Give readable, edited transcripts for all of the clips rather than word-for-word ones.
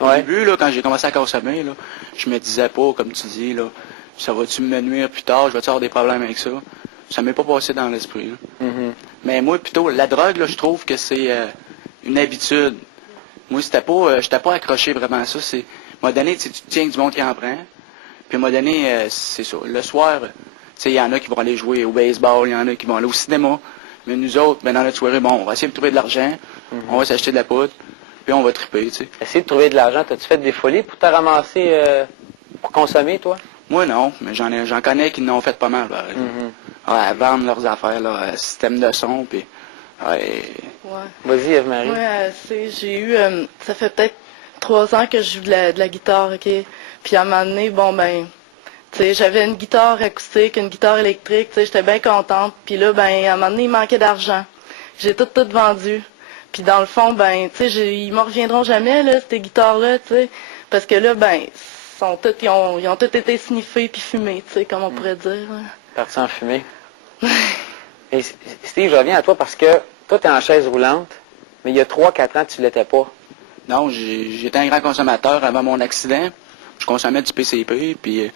Au début, là, quand j'ai commencé à consommer, là, je me disais pas, comme tu dis, là, ça va-tu me nuire plus tard, je vais-tu avoir des problèmes avec ça? Ça m'est pas passé dans l'esprit. Là. Mais moi, plutôt, la drogue, là, je trouve que c'est une habitude. Moi, j'étais pas accroché vraiment à ça. C'est, à un moment donné, tu tiens du monde qui en prend. Puis à un moment donné, c'est ça. Le soir, il y en a qui vont aller jouer au baseball, il y en a qui vont aller au cinéma. Mais nous autres, ben, dans notre soirée, bon, on va essayer de trouver de l'argent, on va s'acheter de la poudre, puis on va triper, tu sais. Essayer de trouver de l'argent, t'as-tu fait des folies pour te ramasser pour consommer, toi? Moi, non, mais j'en connais qui n'ont fait pas mal, pareil. Ouais, vendre leurs affaires, là, système de son, puis... Ouais. Vas-y, Eve-Marie. Moi, j'ai eu... ça fait peut-être 3 ans que je joue de la guitare, OK? Puis à un moment donné, bon, ben... Tu sais, j'avais une guitare acoustique, une guitare électrique, tu sais, j'étais bien contente. Puis là, ben, à un moment donné, il manquait d'argent. J'ai tout vendu. Puis dans le fond, ben, tu sais, ils m'en reviendront jamais, là, ces guitares-là, tu sais. Parce que là, ben, ils ont tous été sniffés puis fumés, tu sais, comme on pourrait dire. Parti en fumée. Et Steve, je reviens à toi parce que toi, tu es en chaise roulante, mais il y a 3-4 ans, tu l'étais pas. Non, j'étais un grand consommateur avant mon accident. Je consommais du PCP, puis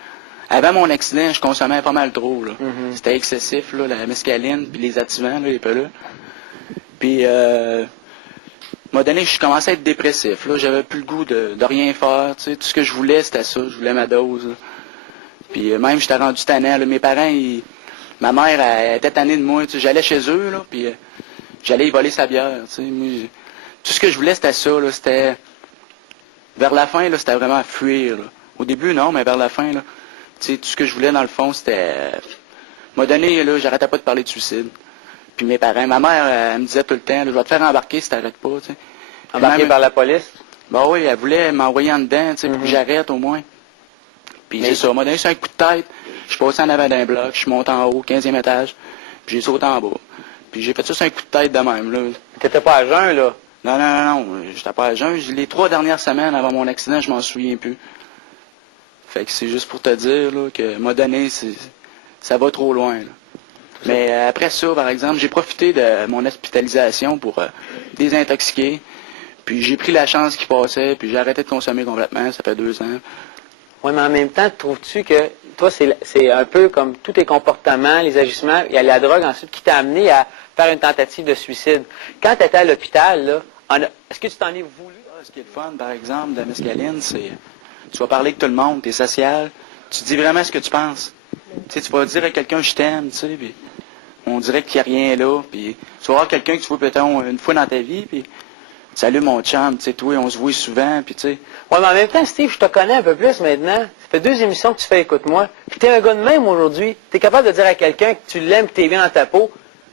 avant mon accident, je consommais pas mal trop. Là. C'était excessif, là, la mescaline, puis les activants, là, les pellules. Puis, à un moment donné, je commençais à être dépressif. Là, j'avais plus le goût de rien faire. Tu sais. Tout ce que je voulais, c'était ça. Je voulais ma dose. Là. Puis même, j'étais rendu tannant. Là. Mes parents, ma mère, elle était tannée de moi. Tu sais. J'allais chez eux, là, puis j'allais y voler sa bière. Tu sais. Moi, tout ce que je voulais, c'était ça. Là. C'était... Vers la fin, là, c'était vraiment fuir. Là. Au début, non, mais vers la fin, là, tu sais, tout ce que je voulais, dans le fond, c'était... À un moment donné, là, j'arrêtais pas de parler de suicide. Puis mes parents, ma mère, elle me disait tout le temps, là, je vais te faire embarquer si t'arrêtes pas, tu sais. Embarqué par la police? Ben oui, elle voulait m'envoyer en dedans, tu sais, pour que j'arrête au moins. Puis c'est ça, elle m'a donné un coup de tête, je suis passé en avant d'un bloc, je suis monté en haut, 15e étage, puis j'ai sauté en bas. Puis j'ai fait ça un coup de tête de même, là. T'étais pas à jeun, là? Non, j'étais pas à jeun. Les 3 dernières semaines avant mon accident, je m'en souviens plus. Fait que c'est juste pour te dire, là, que m'a donné, ça va trop loin, là. Mais après ça, par exemple, j'ai profité de mon hospitalisation pour désintoxiquer. Puis j'ai pris la chance qui passait, puis j'ai arrêté de consommer complètement, ça fait 2 ans. Oui, mais en même temps, trouves-tu que toi, c'est un peu comme tous tes comportements, les agissements, il y a la drogue ensuite qui t'a amené à faire une tentative de suicide. Quand tu étais à l'hôpital, là, est-ce que tu t'en es voulu? Ce qui est le fun, par exemple, de la mescaline, c'est tu vas parler avec tout le monde, tu es social, tu dis vraiment ce que tu penses. Tu sais, tu vas dire à quelqu'un je t'aime, tu sais, puis on dirait qu'il n'y a rien là, puis tu vas voir quelqu'un que tu vois peut-être une fois dans ta vie, puis salut mon chum, tu sais, toi, on se voit souvent, puis tu sais. Oui, mais en même temps, Steve, je te connais un peu plus maintenant. Ça fait 2 émissions que tu fais Écoute-moi. Puis t'es un gars de même aujourd'hui. T'es capable de dire à quelqu'un que tu l'aimes, que t'es bien dans ta peau.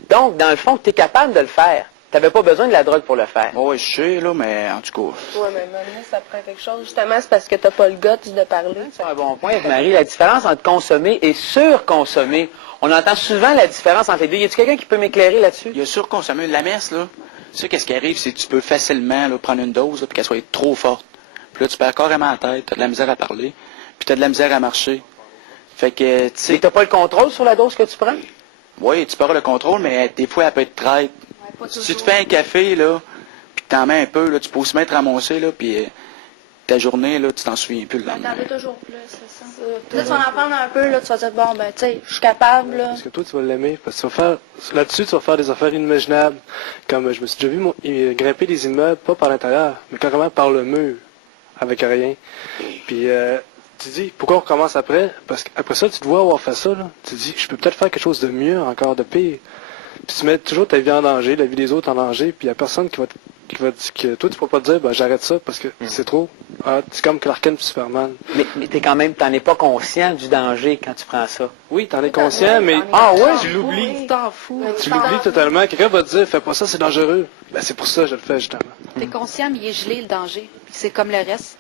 Donc, dans le fond, t'es capable de le faire. T'avais pas besoin de la drogue pour le faire. Oui, je sais, là, mais en tout cas. Oui, mais maintenant, ça prend quelque chose. Justement, c'est parce que t'as pas le guts de parler. C'est un bon point, Marie. La différence entre consommer et surconsommer. On entend souvent la différence entre les deux. Y a-t-il quelqu'un qui peut m'éclairer là-dessus? Il y a surconsommé. La messe, là, tu sais, qu'est-ce qui arrive, c'est que tu peux facilement là, prendre une dose, là, puis qu'elle soit trop forte. Puis là, tu perds carrément la tête, tu as de la misère à parler, puis tu as de la misère à marcher. Fait que, tu sais... Et t'as pas le contrôle sur la dose que tu prends? Oui, tu perds le contrôle, mais des fois, elle peut être traite. Si tu te fais un café, là, puis que t'en mets un peu, là, tu peux aussi mettre ramasser, là, puis ta journée, là, tu t'en souviens plus le lendemain. T'en veux toujours plus, c'est ça. Là, tu vas en prendre un peu, là, tu vas dire, bon, ben, tu sais, je suis capable, là. Parce que toi, tu vas l'aimer. Parce que tu vas faire, là-dessus, tu vas faire des affaires inimaginables. Comme je me suis déjà vu grimper des immeubles, pas par l'intérieur, mais carrément par le mur, avec rien. Puis, tu dis, pourquoi on recommence après? Parce qu'après ça, tu te vois avoir fait ça, là. Tu dis, je peux peut-être faire quelque chose de mieux, encore de pire. Puis tu mets toujours ta vie en danger, la vie des autres en danger, puis il n'y a personne qui va dire que toi, tu peux pas te dire, ben, j'arrête ça parce que c'est trop. Ah, c'est comme Clark Kent et Superman. Mais t'es quand même, t'en es pas conscient du danger quand tu prends ça. Oui, t'en es conscient, mais tu l'oublies. Tu t'en fous. Tu l'oublies totalement. Quelqu'un va te dire, fais pas ça, c'est dangereux. Ben, c'est pour ça que je le fais, justement. T'es conscient, mais il est gelé, le danger. Puis c'est comme le reste.